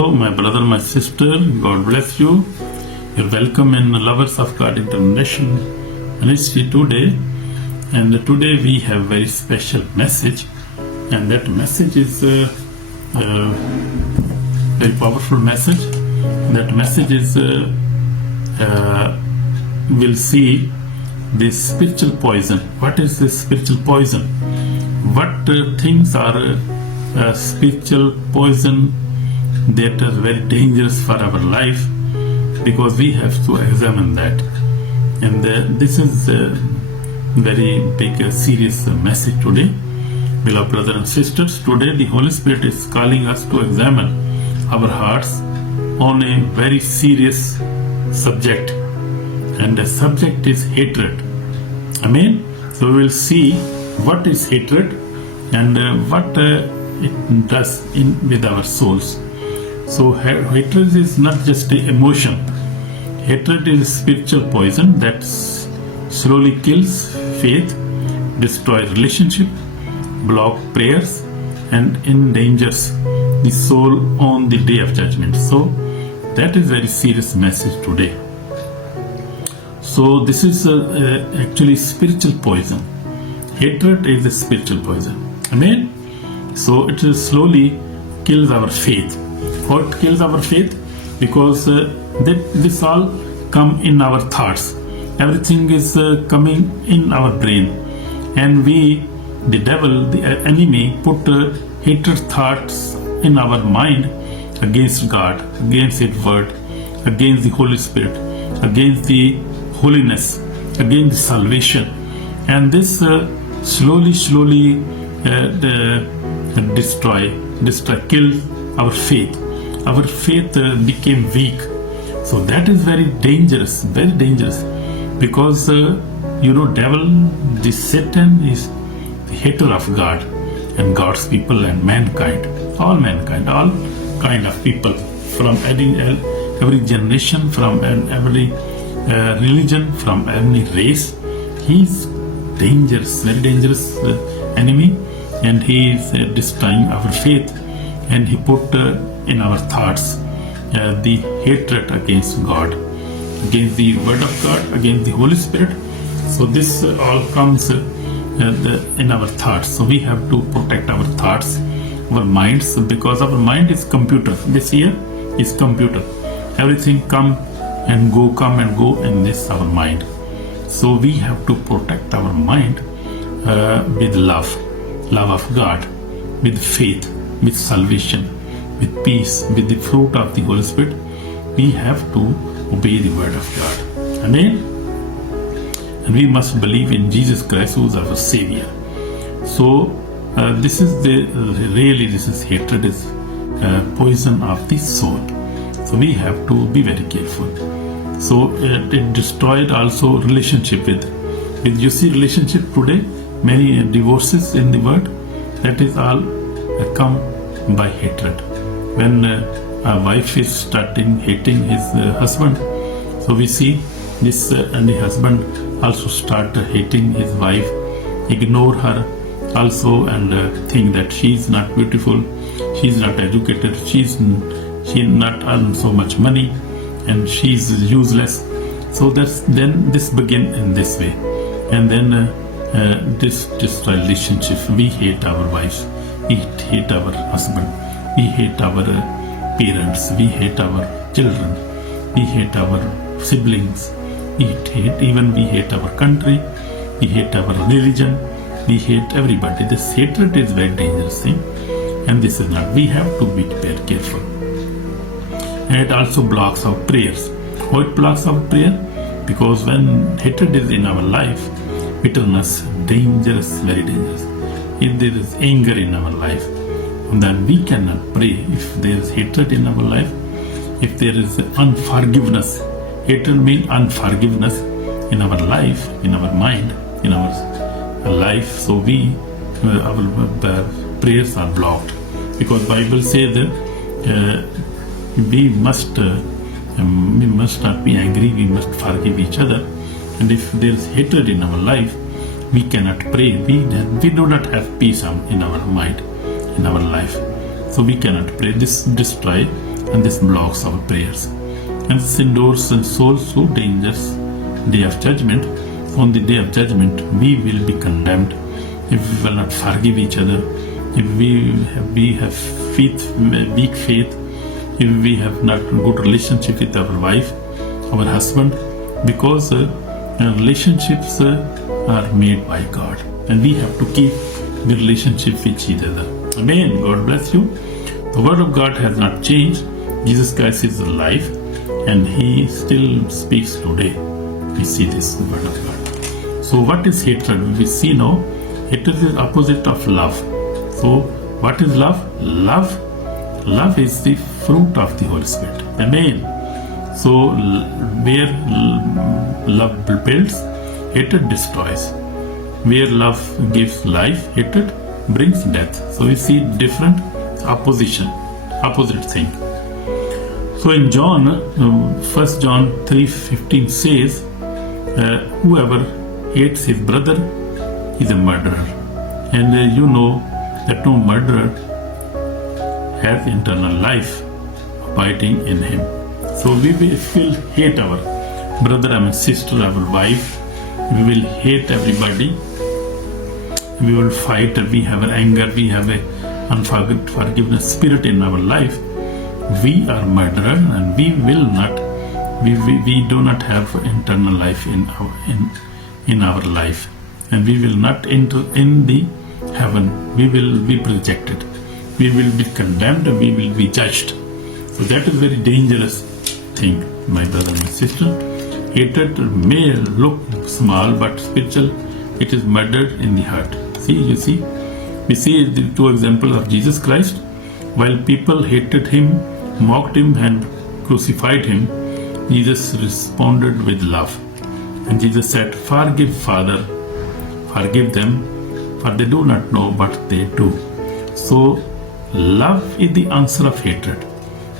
My brother, my sister, God bless you. You're welcome in Lovers of God International Ministry today. And today we have very special message. And that message is a very powerful message. That message is, we'll see this spiritual poison. What is this spiritual poison? What things are spiritual poison that are very dangerous for our life, because we have to examine that. And this is a very big, serious message today. Beloved brothers and sisters, today the Holy Spirit is calling us to examine our hearts on a very serious subject, and the subject is hatred. Amen. So we will see what is hatred and what it does with our souls. So hatred is not just an emotion. Hatred is spiritual poison that slowly kills faith, destroys relationship, blocks prayers, and endangers the soul on the day of judgment. So that is very serious message today. So this is actually spiritual poison. Hatred is a spiritual poison. Amen. So it slowly kills our faith. What kills our faith? Because this all come in our thoughts. Everything is coming in our brain, and the devil, the enemy, put hatred thoughts in our mind against God, against His word, against the Holy Spirit, against the holiness, against the salvation, and this slowly kill our faith. Our faith became weak. So that is very dangerous, because devil, the Satan is the hater of God and God's people and mankind, all kind of people, from every generation, from every religion, from every race. He is dangerous, very dangerous enemy, and he is destroying our faith, and he put in our thoughts the hatred against God, against the word of God, against the Holy Spirit. So this all comes in our thoughts. So we have to protect our thoughts, our minds, because our mind is computer. This here is computer. Everything come and go in this our mind. So we have to protect our mind with love of God, with faith, with salvation, with peace, with the fruit of the Holy Spirit. We have to obey the word of God. Amen. And we must believe in Jesus Christ, who is our Savior. So this is hatred is poison of the soul. So we have to be very careful. So it destroyed also relationship with you see relationship today, many divorces in the world. That is all come by hatred. When a wife is starting hating his husband, so we see this, and the husband also start hating his wife, ignore her also, and think that she is not beautiful, she is not educated, she not earn so much money, and she is useless. So then this begin in this way, and then this relationship. We hate our wives, we hate our husband, we hate our parents, we hate our children, we hate our siblings, we hate our country, we hate our religion, we hate everybody. This hatred is very dangerous thing, and this is not. We have to be very careful. And it also blocks our prayers. Why it blocks our prayer? Because when hatred is in our life, bitterness, dangerous, very dangerous. If there is anger in our life, then we cannot pray. If there is hatred in our life, if there is unforgiveness, hatred means unforgiveness in our life, in our mind, in our life. So our prayers are blocked, because Bible says that we must not be angry. We must forgive each other. And if there is hatred in our life, we cannot pray. We do not have peace in our mind, in our life. So we cannot pray. This destroy and this blocks our prayers. And sin doors and souls so dangerous. Day of judgment. On the day of judgment, we will be condemned if we will not forgive each other, if we have weak faith, if we have not good relationship with our wife, our husband, because relationships are made by God, and we have to keep the relationship with each other. Amen. God bless you. The word of God has not changed. Jesus Christ is alive, and He still speaks today. We see this word of God. So what is hatred? We see now, hatred is opposite of love. So what is love? Love is the fruit of the Holy Spirit. Amen. So where love builds, hatred destroys. Where love gives life, hatred brings death. So we see different opposite thing. So in John, 1 John 3:15 says, whoever hates his brother is a murderer. And you know that no murderer has eternal life abiding in him. So we will hate our brother and sister, our wife. We will hate everybody. We will fight. We have an anger. We have a unforgiveness spirit in our life. We are murderer, and we will not. We do not have eternal life in our life, and we will not enter in the heaven. We will be rejected. We will be condemned. We will be judged. So that is very dangerous thing, my brother and sister. Hatred may look small, but spiritual. It is murder in the heart. You see, we see the two examples of Jesus Christ. While people hated him, mocked him, and crucified him, Jesus responded with love. And Jesus said, "Forgive, Father, forgive them, for they do not know what they do." So, love is the answer of hatred.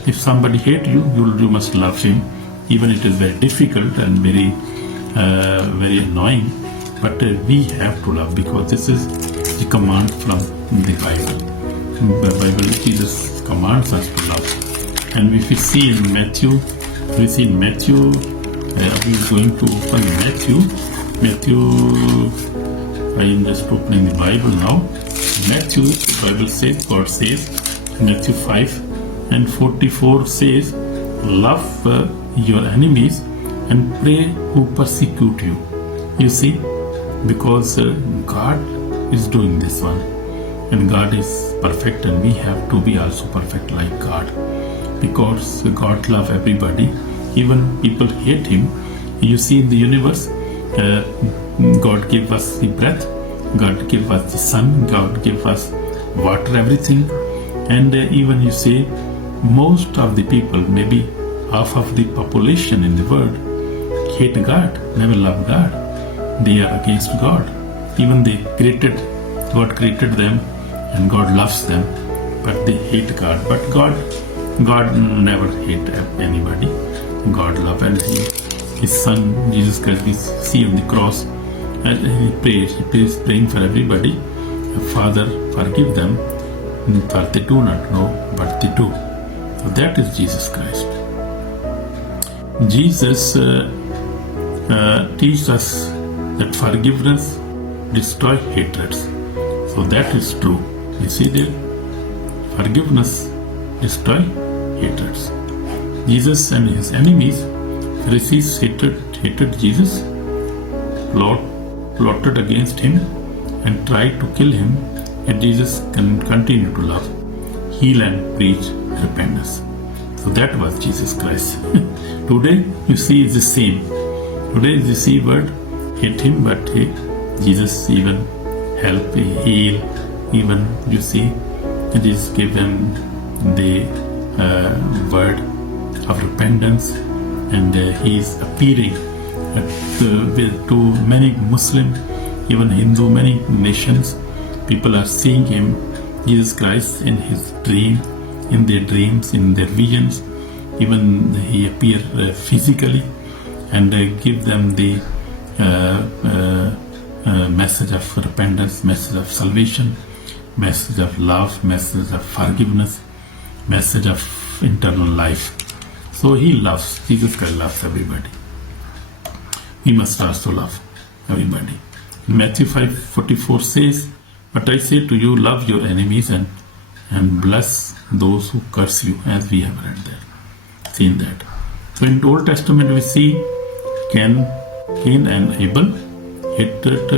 If somebody hates you, you must love him, even it is very difficult and very annoying. But we have to love, because this is the command from the Bible. The Bible, Jesus commands us to love. And if we see in Matthew, we are going to open Matthew, I am just opening the Bible now. Matthew, the Bible says, God says, Matthew 5:44 says, love your enemies and pray who persecute you. You see, because God is doing this one, and God is perfect, and we have to be also perfect like God, because God loves everybody, even people hate him. You see, in the universe, God gave us the breath, God gave us the sun, God gave us water, everything. And even you say, most of the people, maybe half of the population in the world, hate God, never love God. They are against God. Even God created them, and God loves them, but they hate God. But God never hate anybody. God loves, and His Son Jesus Christ, we see on the cross, and He prays praying for everybody. Father, forgive them, for they do not know what they do. So that is Jesus Christ. Jesus teaches us that forgiveness destroys hatreds. So that is true. You see there, forgiveness destroys hatreds. Jesus and his enemies, Pharisees, hated Jesus, plotted against him, and tried to kill him. And Jesus continued to love, heal, and preach repentance. So that was Jesus Christ. Today you see it's the same. Today you see word hate him, but Jesus even help, heal, even you see Jesus gave them the word of repentance, and he is appearing to many Muslim, even Hindu, many nations. People are seeing him, Jesus Christ, in his dream, in their dreams, in their visions. Even he appear physically, and give them the message of repentance, message of salvation, message of love, message of forgiveness, message of eternal life. So he loves, Jesus Christ loves everybody. We must also love everybody. Matthew 5:44 says, "But I say to you, love your enemies and bless those who curse you," as we have read that, seen that. So in the Old Testament we see Cain and Abel. Hatred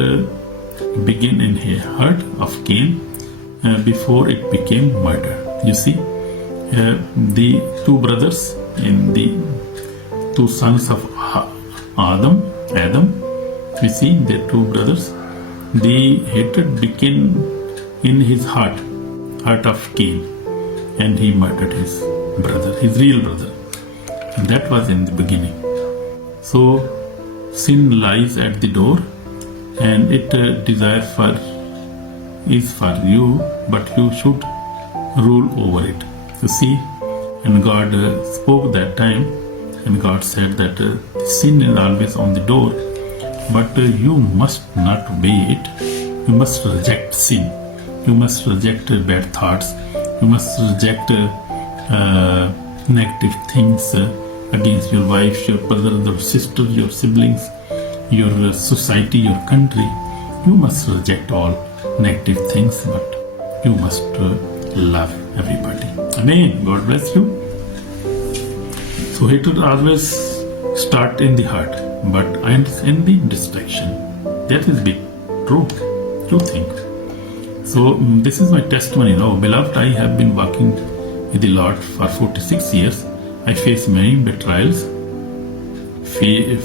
began in the heart of Cain before it became murder. You see, the two brothers in the two sons of Adam, we see the two brothers, the hatred began in his heart of Cain, and he murdered his brother, his real brother. And that was in the beginning. So sin lies at the door, and it desire is for you, but you should rule over it. You see, and God spoke that time, and God said that sin is always on the door, but you must not obey it. You must reject sin. You must reject bad thoughts. You must reject negative things against your wife, your brother, your sister, your siblings, your society, your country. You must reject all negative things, but you must love everybody. Amen. God bless you. So hatred always start in the heart, but ends in the destruction. That is big. True thing. So this is my testimony now. Beloved, I have been walking with the Lord for 46 years. I face many betrayals,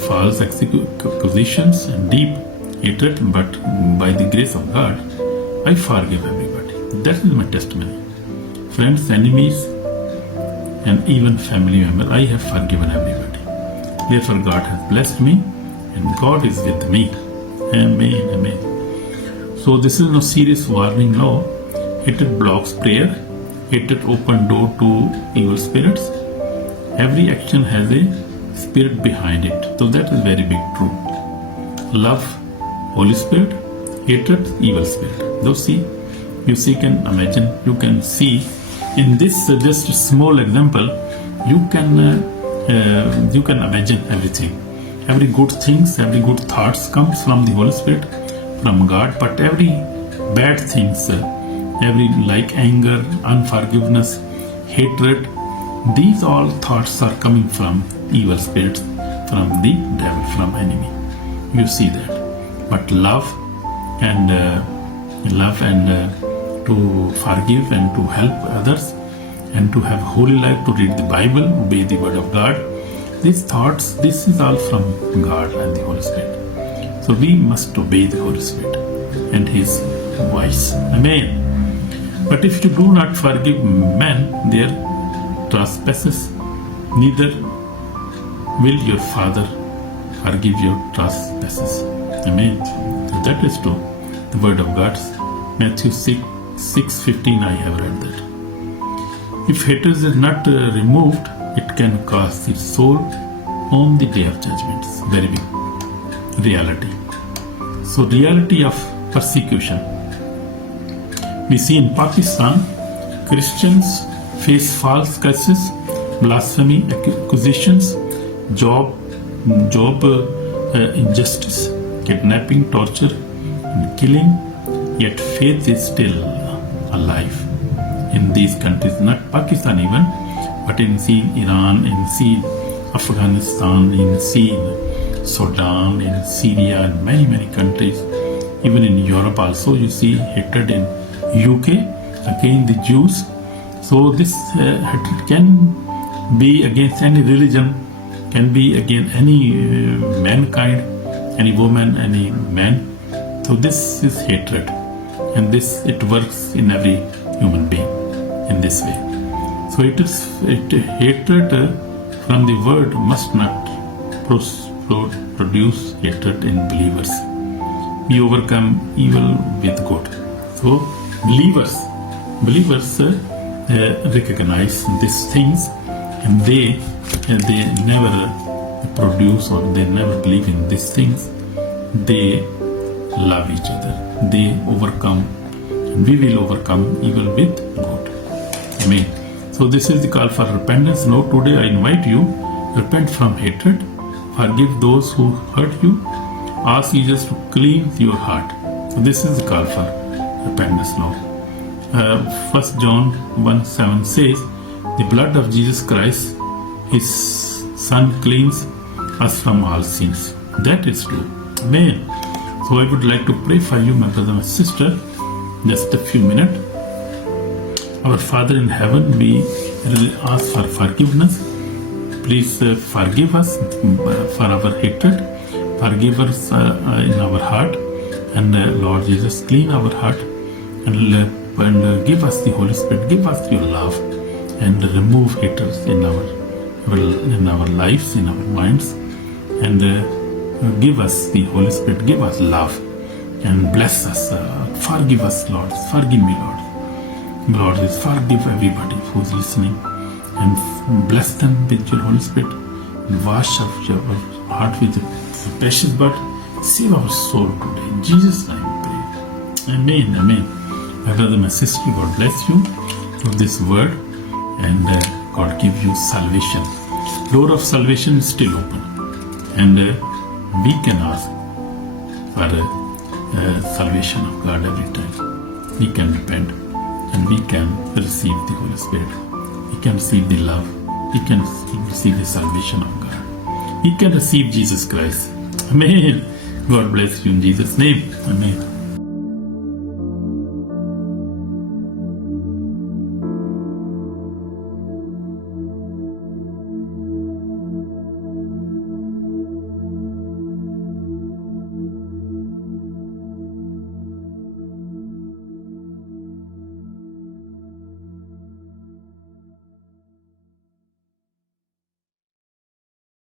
false accusations, and deep hatred, but by the grace of God, I forgive everybody. That is my testimony. Friends, enemies, and even family members, I have forgiven everybody. Therefore, God has blessed me, and God is with me. Amen, amen. So this is no serious warning now. Hatred blocks prayer. Hatred open door to evil spirits. Every action has a spirit behind it. So that is very big truth. Love, Holy Spirit. Hatred, evil spirit. Though you can imagine, you can see in this just small example, you can imagine everything. Every good things, every good thoughts comes from the Holy Spirit, from God. But every bad things, every like anger, unforgiveness, hatred, these all thoughts are coming from evil spirits, from the devil, from enemy. You see that. But love and to forgive and to help others and to have holy life, to read the Bible, obey the word of God, these thoughts, this is all from God and the Holy Spirit. So we must obey the Holy Spirit and His voice. Amen. But if you do not forgive men their trespasses, neither will your Father forgive your trespasses. Amen. So that is true. The word of God, Matthew 6:15, I have read that. If hatred is not removed, it can cause the soul on the day of judgment. It's very big reality. So reality of persecution. We see in Pakistan, Christians face false curses, blasphemy, accusations, job injustice, kidnapping, torture, and killing. Yet faith is still alive in these countries, not Pakistan even, but in Iran, in Afghanistan, in Sudan, in Syria, and many countries. Even in Europe also, you see hatred in UK against the Jews. So this hatred can be against any religion, can be against any mankind, any woman, any man. So this is hatred, and it works in every human being in this way. So hatred from the word must not produce hatred in believers. We overcome evil with good. So believers recognize these things, and they never produce, or they never believe in these things. They love each other. They overcome, and we will overcome evil with good. Amen. So this is the call for repentance. Now today I invite you, repent from hatred, forgive those who hurt you, ask Jesus to clean your heart. So this is the call for repentance now. 1 John 1:7 says, the blood of Jesus Christ, His Son, cleans us from all sins. That is true. Amen. So I would like to pray for you, my brother, my sister, just a few minutes. Our Father in heaven, we ask for forgiveness. Please forgive us for our hatred. Forgive us in our heart. And Lord Jesus, clean our heart and give us the Holy Spirit. Give us your love and remove hatred in our lives, in our minds. And give us the Holy Spirit. Give us love and bless us. Forgive us, Lord. Forgive me, Lord. Lord, forgive everybody who's listening and bless them with your Holy Spirit. Wash up your heart with the precious blood. Save our soul today. In Jesus' name we pray. Amen. Amen. My brother, my sister, God bless you for this word and God give you salvation. Door of salvation is still open and we can ask for salvation of God every time. We can repent and we can receive the Holy Spirit. We can receive the love. We can receive the salvation of God. We can receive Jesus Christ. Amen. God bless you in Jesus' name. Amen.